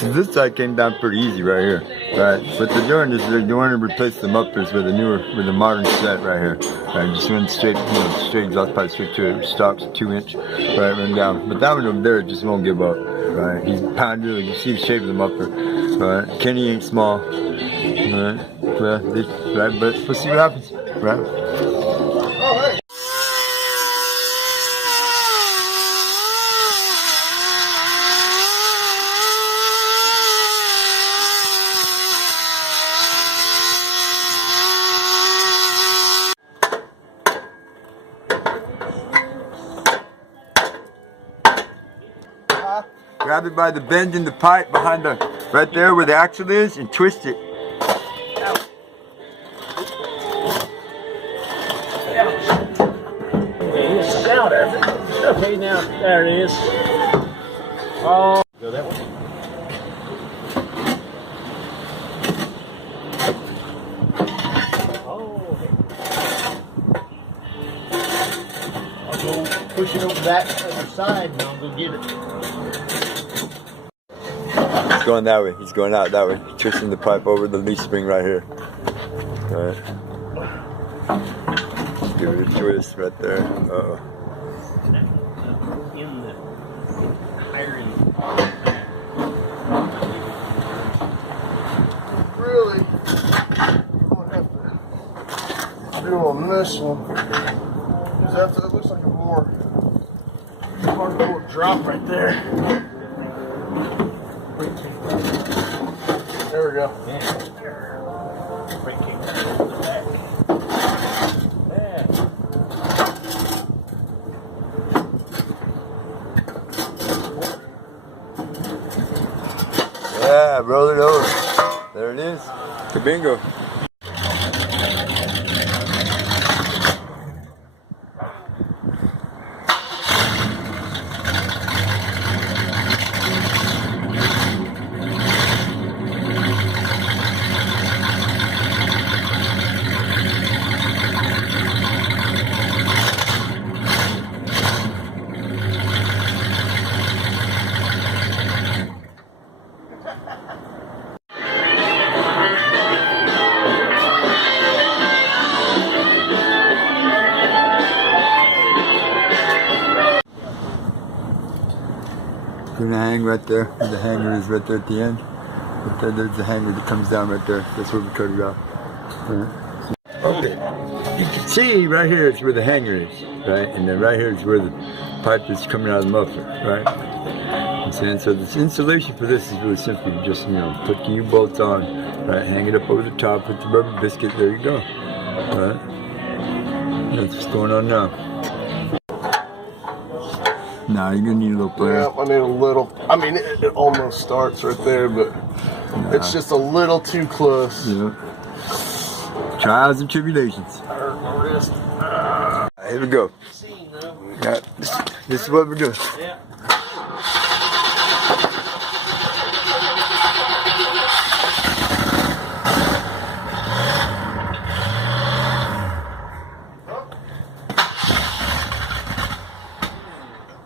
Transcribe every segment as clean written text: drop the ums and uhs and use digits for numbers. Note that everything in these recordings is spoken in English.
So this side came down pretty easy right here. Right, what they're doing is they're going to replace the mufflers with a modern set right here. Right, just run straight, straight exhaust pipe straight to it, stops 2-inch, right, run down. But that one over there just won't give up. Right, he's pounded. You see the shape of the muffler. Right, Kenny ain't small. Right, right, but we'll see what happens. Right. Grab it by the bend in the pipe behind the, right there where the axle is, and twist it. Okay, now there it is. Oh, go that way. Oh, I'll go push it over that other side, and I'll go get it. He's going that way. He's going out that way. Twisting the pipe over the leaf spring right here. All right. Give it a twist right there. Uh-oh. In the higher end. Really, I'm gonna have to do on this one. Because that looks like a more hardcore drop right there. There we go. Yeah. Brake kick over the back. Yeah, roll it over. There it is. Kabingo. Gonna hang right there. The hanger is right there at the end. But there's the hanger that comes down right there. That's where we cut it off. Right. Okay. You can see right here is where the hanger is, right? And then right here is where the pipe is coming out of the muffler, right? I'm saying, so this insulation for this is really simple. You just, put the U-bolts on, right? Hang it up over the top, put the rubber biscuit, there you go. Right? That's what's going on now. Nah, you're gonna need a little player. Yeah, I need a little. I mean, it almost starts right there, but it's just a little too close. Yeah. Trials and tribulations. Here we go. Yeah, this is what we're doing. Yeah.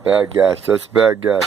Bad gas, that's bad gas.